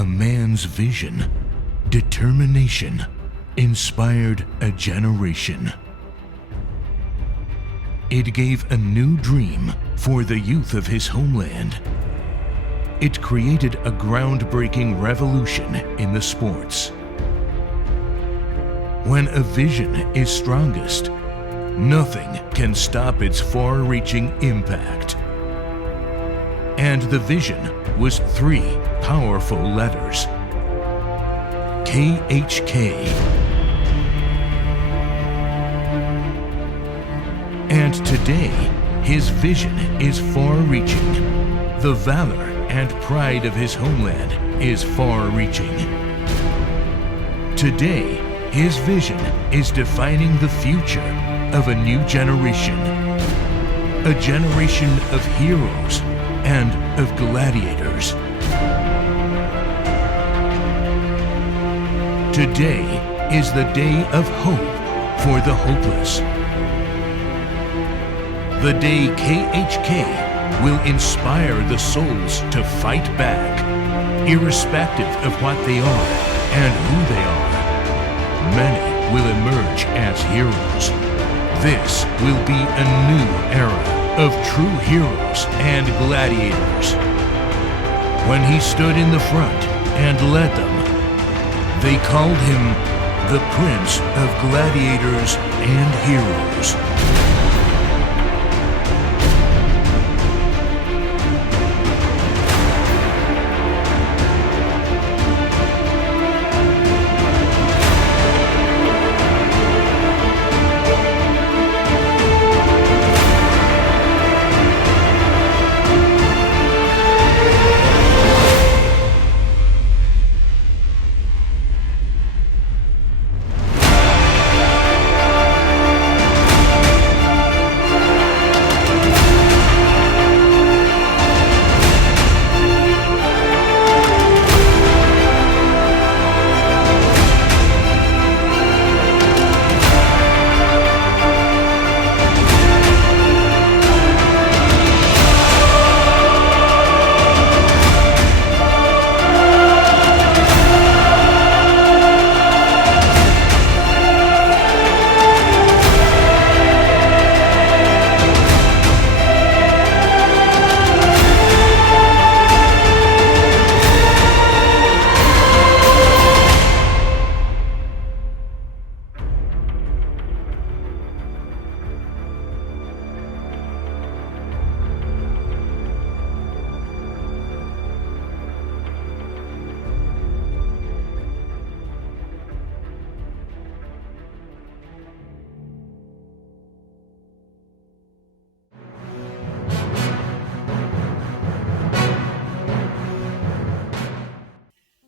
A man's vision, determination, inspired a generation. It gave a new dream for the youth of his homeland. It created a groundbreaking revolution in the sports. When a vision is strongest, nothing can stop its far-reaching impact. And the vision was 3 powerful letters: KHK. And today, his vision is far-reaching. The valor and pride of his homeland is far-reaching. Today, his vision is defining the future of a new generation. A generation of heroes and of gladiators. Today is the day of hope for the hopeless. The day KHK will inspire the souls to fight back, irrespective of what they are and who they are. Many will emerge as heroes. This will be a new era of true heroes and gladiators. When he stood in the front and led them, they called him the Prince of Gladiators and Heroes.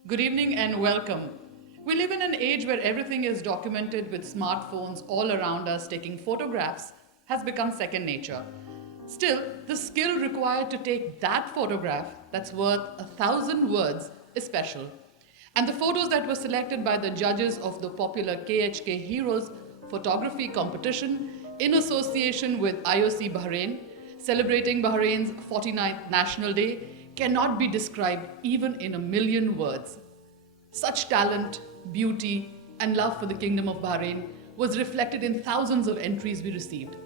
Good evening and welcome. We live in an age where everything is documented with smartphones all around us. Taking photographs has become second nature. Still, the skill required to take that photograph that's worth 1,000 words is special. And the photos that were selected by the judges of the popular KHK Heroes photography competition in association with IOC Bahrain, celebrating Bahrain's 49th National Day, cannot be described even in 1,000,000 words. Such talent, beauty, and love for the Kingdom of Bahrain was reflected in thousands of entries we received.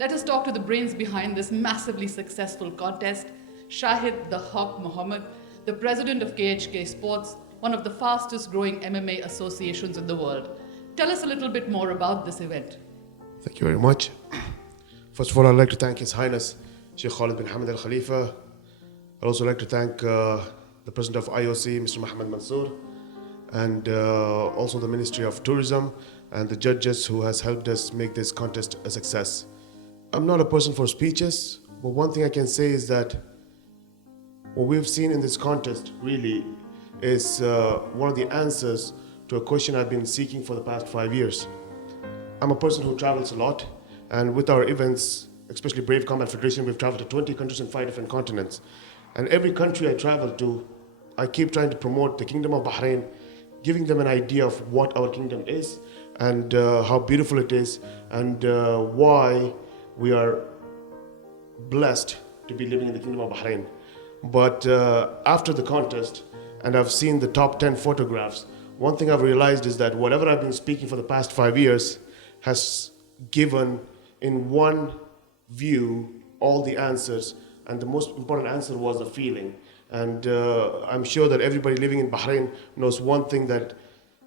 Let us talk to the brains behind this massively successful contest, Shahid the Hawk Mohammed, the president of KHK Sports, one of the fastest growing MMA associations in the world. Tell us a little bit more about this event. Thank you very much. First of all, I'd like to thank His Highness Sheikh Khalid bin Hamad Al Khalifa. I'd also like to thank the President of IOC, Mr. Mohammed Mansour, and also the Ministry of Tourism and the judges who has helped us make this contest a success. I'm not a person for speeches, but one thing I can say is that what we've seen in this contest really is one of the answers to a question I've been seeking for the past 5 years. I'm a person who travels a lot, and with our events, especially Brave Combat Federation, we've traveled to 20 countries and 5 different continents. And every country I travel to, I keep trying to promote the Kingdom of Bahrain, giving them an idea of what our kingdom is and how beautiful it is and why we are blessed to be living in the Kingdom of Bahrain. But after the contest and I've seen the top 10 photographs, one thing I've realized is that whatever I've been speaking for the past 5 years has given in one view all the answers, and the most important answer was the feeling. And I'm sure that everybody living in Bahrain knows one thing, that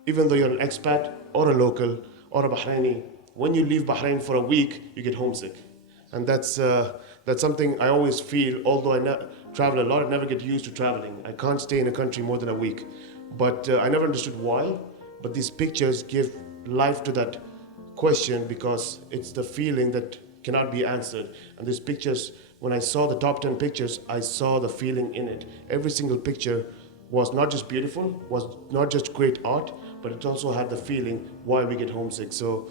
even though you're an expat or a local or a Bahraini, when you leave Bahrain for a week, you get homesick. And that's something I always feel, although I travel a lot, I never get used to traveling. I can't stay in a country more than a week. But I never understood why, but these pictures give life to that question, because it's the feeling that cannot be answered. And these pictures, when I saw the top 10 pictures, I saw the feeling in it. Every single picture was not just beautiful, was not just great art, but it also had the feeling why we get homesick. So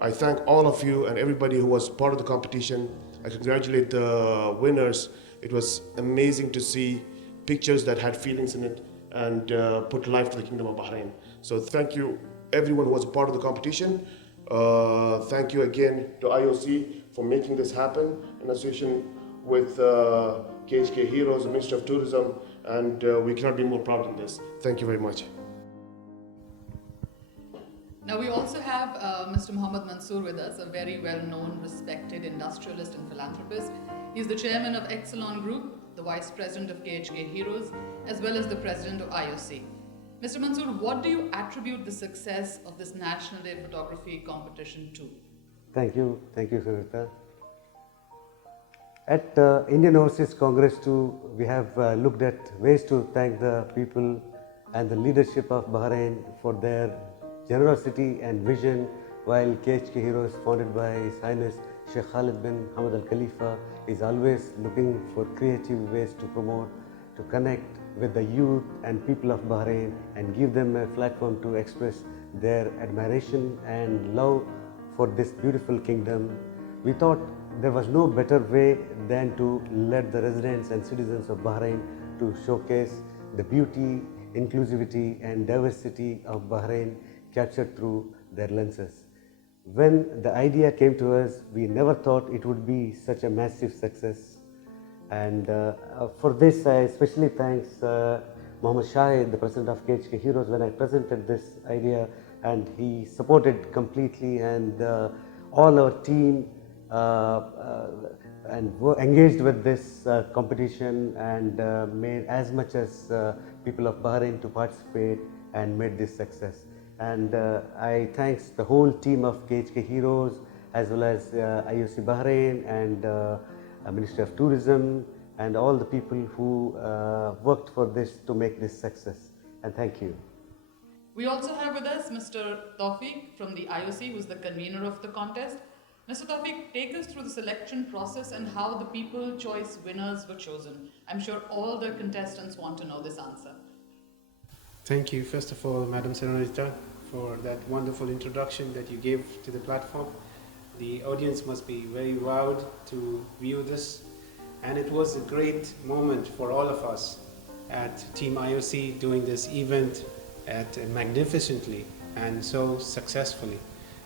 I thank all of you and everybody who was part of the competition. I congratulate the winners. It was amazing to see pictures that had feelings in it and put life to the Kingdom of Bahrain. So thank you everyone who was a part of the competition. Thank you again to IOC for making this happen in association with KHK Heroes, the Ministry of Tourism, and we cannot be more proud of this. Thank you very much. Now we also have Mr. Mohammed Mansoor with us, a very well-known, respected industrialist and philanthropist. He's the chairman of Exelon Group, the vice president of KHK Heroes, as well as the president of IOC. Mr. Mansoor, what do you attribute the success of this National Day Photography competition to? Thank you, Sunita. At Indian Overseas Congress too, we have looked at ways to thank the people and the leadership of Bahrain for their generosity and vision, while KHK Heroes, founded by His Highness Sheikh Khalid bin Hamad Al Khalifa, is always looking for creative ways to promote, to connect with the youth and people of Bahrain and give them a platform to express their admiration and love for this beautiful kingdom. We thought there was no better way than to let the residents and citizens of Bahrain to showcase the beauty, inclusivity and diversity of Bahrain captured through their lenses. When the idea came to us, we never thought it would be such a massive success. And for this, I especially thanks Mohammed Shahid, the president of KHK Heroes, when I presented this idea, and he supported completely, and all our team and were engaged with this competition, and made as much as people of Bahrain to participate and made this success. And I thanks the whole team of KHK Heroes, as well as IOC Bahrain and Ministry of Tourism, and all the people who worked for this to make this success. And thank you. We also have with us Mr. Tawfiq from the IOC, who's the convener of the contest. Mr. Tawfiq, take us through the selection process and how the People Choice winners were chosen. I'm sure all the contestants want to know this answer. Thank you, first of all, Madam Senorita, for that wonderful introduction that you gave to the platform. The audience must be very wowed to view this, and it was a great moment for all of us at Team IOC doing this event magnificently and so successfully.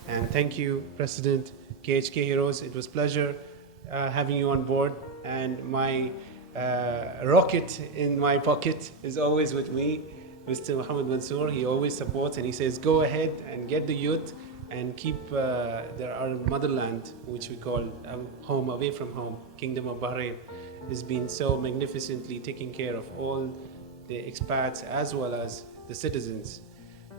And thank you, President KHK Heroes. It was a pleasure having you on board, and my rocket in my pocket is always with me. Mr. Mohammed Mansoor, he always supports, and he says, go ahead and get the youth and keep our motherland, which we call home, away from home. Kingdom of Bahrain has been so magnificently taking care of all the expats as well as the citizens.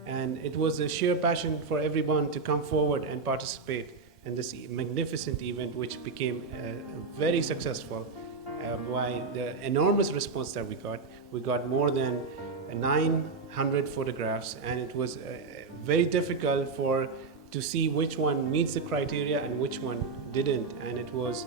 And it was a sheer passion for everyone to come forward and participate in this magnificent event, which became very successful. By the enormous response that we got more than 900 photographs, and it was very difficult to see which one meets the criteria and which one didn't, and it was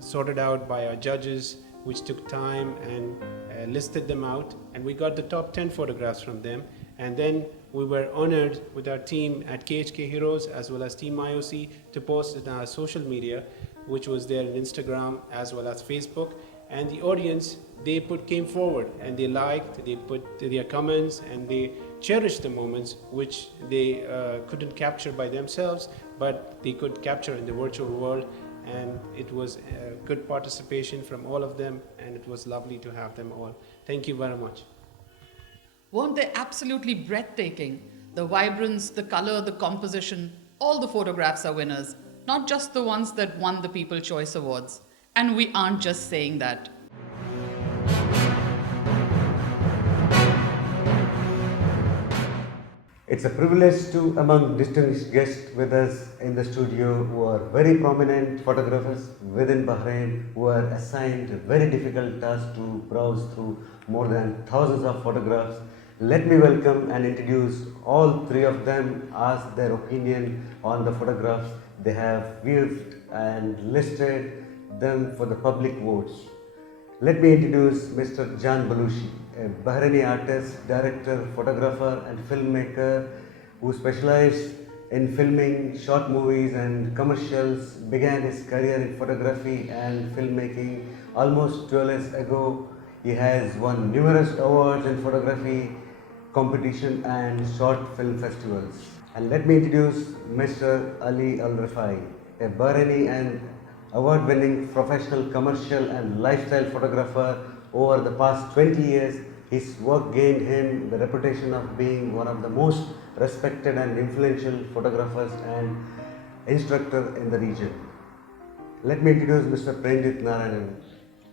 sorted out by our judges, which took time and listed them out, and we got the top 10 photographs from them. And then we were honored with our team at KHK Heroes as well as Team IOC to post it on our social media, which was there on Instagram as well as Facebook. And the audience, they came forward and they liked, they put their comments, and they cherished the moments which they couldn't capture by themselves, but they could capture in the virtual world. And it was good participation from all of them, and it was lovely to have them all. Thank you very much. Weren't they absolutely breathtaking? The vibrance, the color, the composition, all the photographs are winners, not just the ones that won the People's Choice Awards. And we aren't just saying that. It's a privilege to among distinguished guests with us in the studio who are very prominent photographers within Bahrain who are assigned a very difficult task to browse through more than thousands of photographs. Let me welcome and introduce all three of them, ask their opinion on the photographs they have viewed and listed them for the public votes. Let me introduce Mr. Jaan Balushi, a Bahraini artist, director, photographer and filmmaker who specialized in filming short movies and commercials, began his career in photography and filmmaking almost 12 years ago. He has won numerous awards in photography, competition and short film festivals. And let me introduce Mr. Ali AlRiffai, a Bahraini and award-winning professional commercial and lifestyle photographer. Over the past 20 years, his work gained him the reputation of being one of the most respected and influential photographers and instructor in the region. Let me introduce Mr. Premjith Narayanan,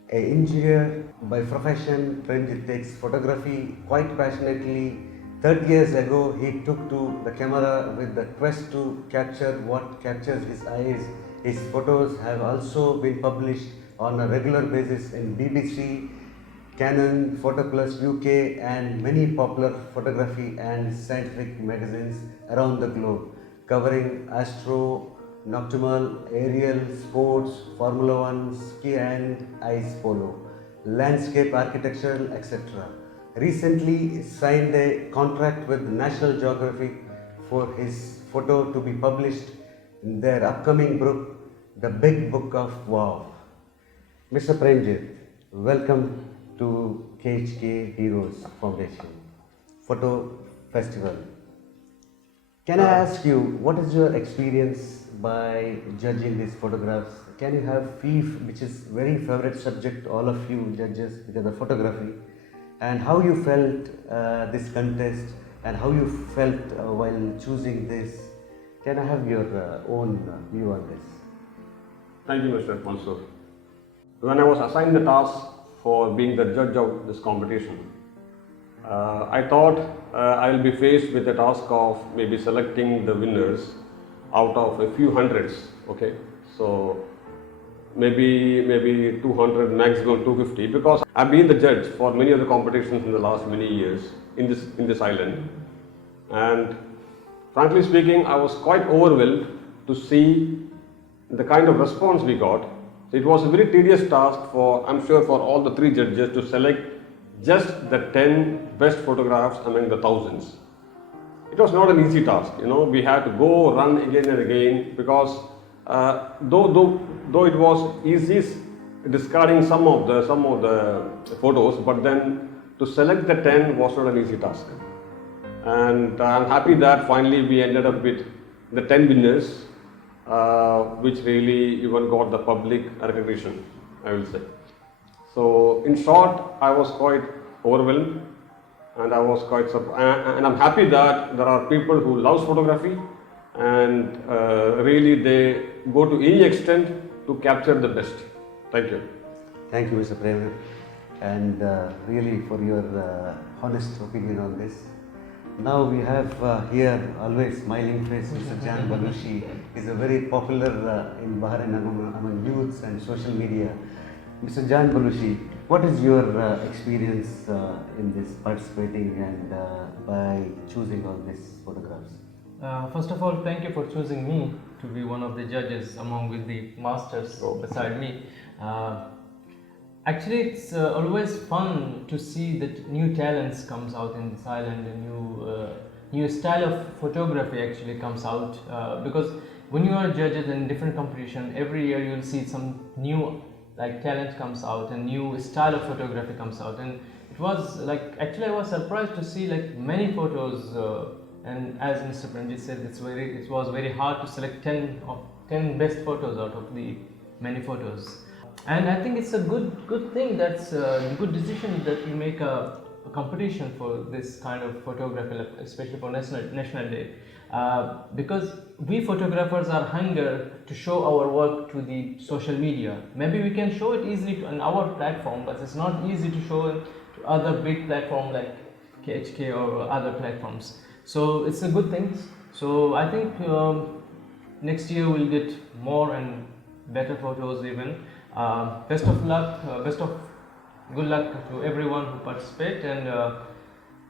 an engineer by profession. Premjith takes photography quite passionately. 30 years ago, he took to the camera with the quest to capture what captures his eyes. His photos have also been published on a regular basis in BBC, Canon, Photo Plus UK and many popular photography and scientific magazines around the globe, covering astro, nocturnal, aerial, sports, Formula One, ski and ice polo, landscape architecture, etc. Recently signed a contract with National Geographic for his photo to be published in their upcoming book, The Big Book of Wow. Mr. Premjith, welcome to KHK Heroes Foundation Photo Festival. Can I ask you, what is your experience by judging these photographs? Can you have FIF, which is very favorite subject, all of you judges, because of photography, and how you felt this contest and how you felt while choosing this? Can I have your own view on this? Thank you, Mr. Mansoor. When I was assigned the task for being the judge of this competition, I thought I will be faced with the task of maybe selecting the winners out of a few hundreds. Okay, so maybe 200, maximum 250, because I've been the judge for many of the competitions in the last many years in this island, and frankly speaking, I was quite overwhelmed to see the kind of response we got. It was a very tedious task I'm sure for all the three judges to select just the 10 best photographs among the thousands. It was not an easy task, we had to go run again and again, because though it was easy discarding some of the photos, but then to select the 10 was not an easy task. And I'm happy that finally we ended up with the 10 winners, which really even got the public recognition, I will say. So in short, I was quite overwhelmed, and I was quite surprised, and I'm happy that there are people who love photography and really they go to any extent to capture the best. Thank you. Thank you, Mr. Premjith, and really for your honest opinion on this. Now we have here always smiling face Mr. Jaan Balushi. He's a very popular in Bahrain among youths and social media. Mr. Jaan Balushi, what is your experience in this participating and by choosing all these photographs? First of all, thank you for choosing me to be one of the judges among with the masters beside me. Actually, it's always fun to see that new talents comes out in this island, a new style of photography actually comes out, because when you are judges in different competition, every year you will see some new talent comes out and new style of photography comes out, and it was actually I was surprised to see many photos, and as Mr. Premjith said, it was very hard to select 10 best photos out of the many photos. And I think it's a good thing, that's a good decision that you make a competition for this kind of photography, especially for National Day, because we photographers are hunger to show our work to the social media. Maybe we can show it easily on our platform, but it's not easy to show it to other big platforms like KHK or other platforms. So it's a good thing. So I think next year we'll get more and better photos even. Best of luck, good luck to everyone who participate, and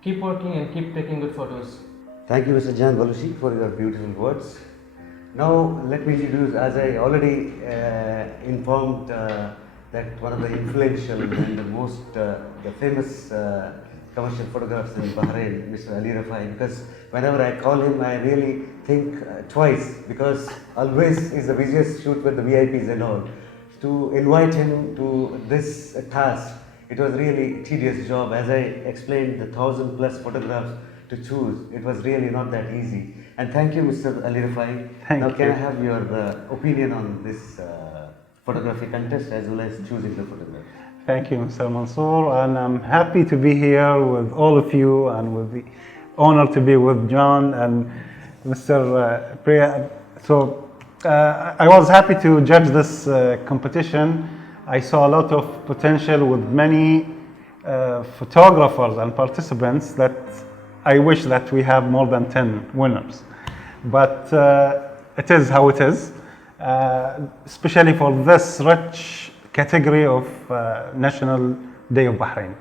keep working and keep taking good photos. Thank you, Mr. Jaan Balushi, for your beautiful words. Now, let me introduce, as I already informed, that one of the influential and the most the famous commercial photographers in Bahrain, Mr. Ali AlRiffai, because whenever I call him, I really think twice, because always is the busiest shoot with the VIPs and all. To invite him to this task, it was really a tedious job. As I explained, the 1,000+ photographs to choose, it was really not that easy. And thank you, Mr. Ali AlRiffai. Now, can I have your opinion on this photography contest as well as choosing the photograph? Thank you, Mr. Mansour, and I'm happy to be here with all of you, and with the honor to be with John and Mr. Priya. So I was happy to judge this competition. I saw a lot of potential with many photographers and participants that I wish that we have more than 10 winners. But it is how it is, especially for this rich category of National Day of Bahrain.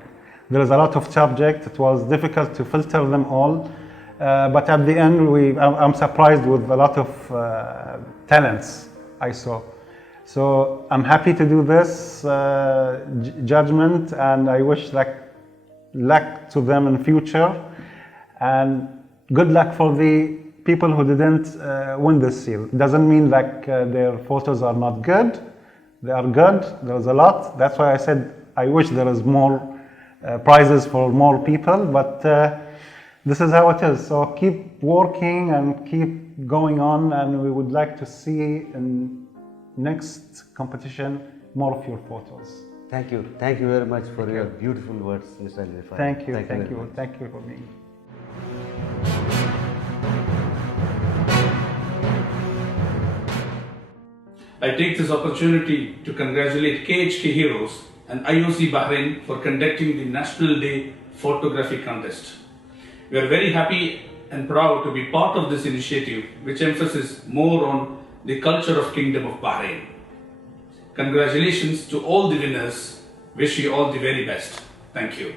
There is a lot of subjects. It was difficult to filter them all, but at the end, I'm surprised with a lot of talents I saw. So I'm happy to do this judgment, and I wish luck to them in future, and good luck for the people who didn't win this year. It doesn't mean that their photos are not good. They are good. There's a lot. That's why I said I wish there is more prizes for more people, but this is how it is. So keep working and keep going on, and we would like to see in next competition more of your photos. Thank you. Thank you very much for your beautiful words, Mr. AlRiffai. Thank you. Thank Thank you for being. I take this opportunity to congratulate KHK Heroes and IOC Bahrain for conducting the National Day Photography Contest. We are very happy and proud to be part of this initiative, which emphasizes more on the culture of Kingdom of Bahrain. Congratulations to all the winners. Wish you all the very best. Thank you.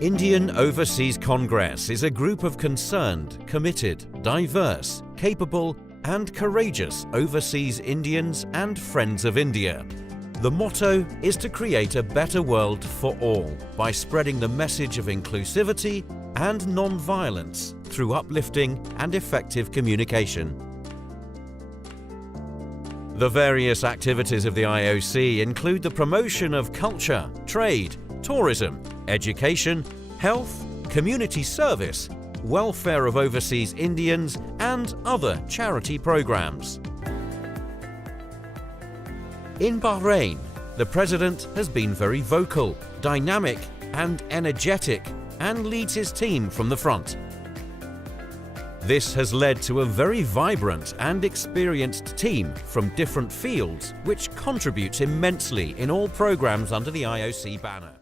Indian Overseas Congress is a group of concerned, committed, diverse, capable and courageous overseas Indians and friends of India. The motto is to create a better world for all by spreading the message of inclusivity and non-violence through uplifting and effective communication. The various activities of the IOC include the promotion of culture, trade, tourism, education, health, community service, welfare of overseas Indians, and other charity programs. In Bahrain, the President has been very vocal, dynamic, and energetic, and leads his team from the front. This has led to a very vibrant and experienced team from different fields, which contributes immensely in all programs under the IOC banner.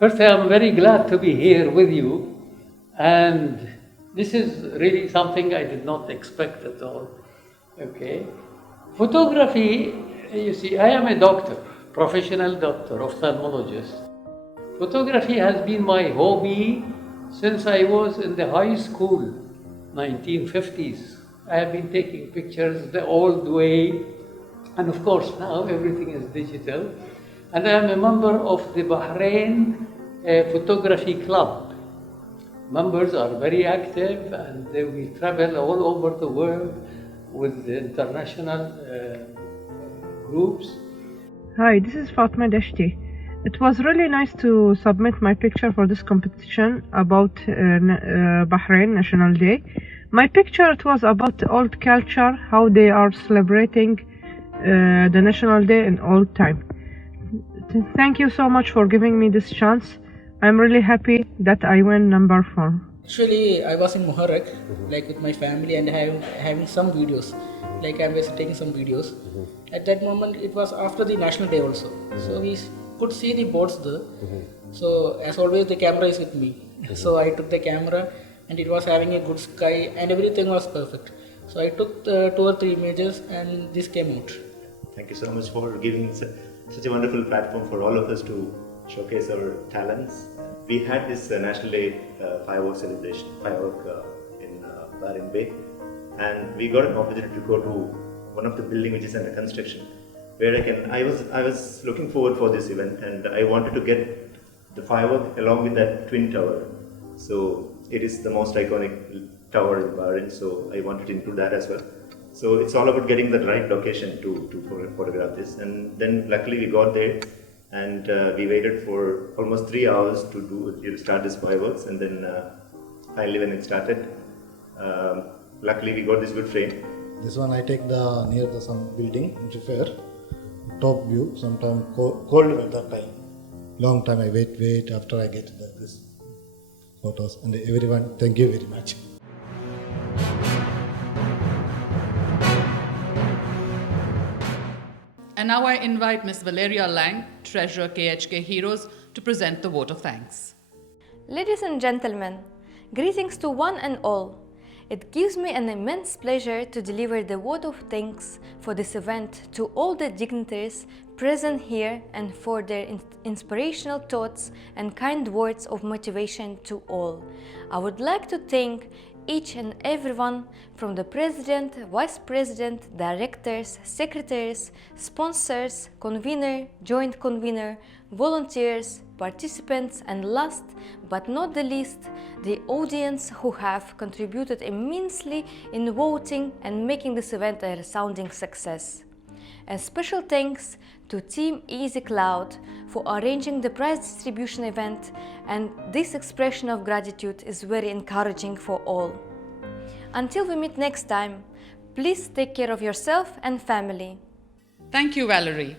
First, I am very glad to be here with you, and this is really something I did not expect at all. Okay. Photography, you see, I am a doctor, professional doctor, ophthalmologist. Photography has been my hobby since I was in the high school, 1950s. I have been taking pictures the old way, and of course now everything is digital. And I am a member of the Bahrain Photography Club. Members are very active, and we travel all over the world with the international groups. Hi, this is Fatma Dashti. It was really nice to submit my picture for this competition about Bahrain National Day. My picture, it was about old culture, how they are celebrating the National Day in old time. Thank you so much for giving me this chance. I'm really happy that I won number 4. Actually, I was in Muharrak, like with my family, and having some videos. Like I was taking some videos. At that moment, it was after the National Day also. So we could see the boats there. So as always, the camera is with me. So I took the camera, and it was having a good sky, and everything was perfect. So I took 2 or 3 images, and this came out. Thank you so much for giving such a wonderful platform for all of us to showcase our talents. We had this National Day firework celebration, in Bahrain Bay, and we got an opportunity to go to one of the building which is under construction, where I was looking forward for this event, and I wanted to get the firework along with that twin tower. So it is the most iconic tower in Bahrain, so I wanted to include that as well. So it's all about getting the right location to photograph this, and then luckily we got there, and we waited for almost 3 hours to start this fireworks, and then finally when it started, luckily we got this good frame. This one I take near some building in Jafar, top view. Sometime cold weather time, long time I wait after I get this photos. And everyone, thank you very much. And now I invite Ms. Valeria Lang, Treasurer KHK Heroes, to present the vote of thanks. Ladies and gentlemen, greetings to one and all. It gives me an immense pleasure to deliver the vote of thanks for this event to all the dignitaries present here and for their inspirational thoughts and kind words of motivation to all. I would like to thank each and everyone from the President, Vice President, Directors, Secretaries, Sponsors, Convener, Joint Convener, volunteers, participants, and last but not the least, the audience who have contributed immensely in voting and making this event a resounding success. A special thanks to Team Easy Cloud for arranging the prize distribution event, and this expression of gratitude is very encouraging for all. Until we meet next time, please take care of yourself and family. Thank you, Valerie.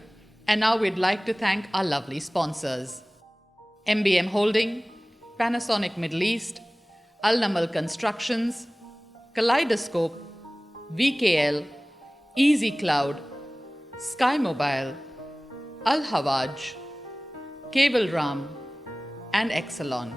And now we'd like to thank our lovely sponsors: MBM Holding, Panasonic Middle East, Al Namal Constructions, Kaleidoscope, VKL, Easy Cloud, Sky Mobile, Al Hawaj, Cable Ram, and Exelon.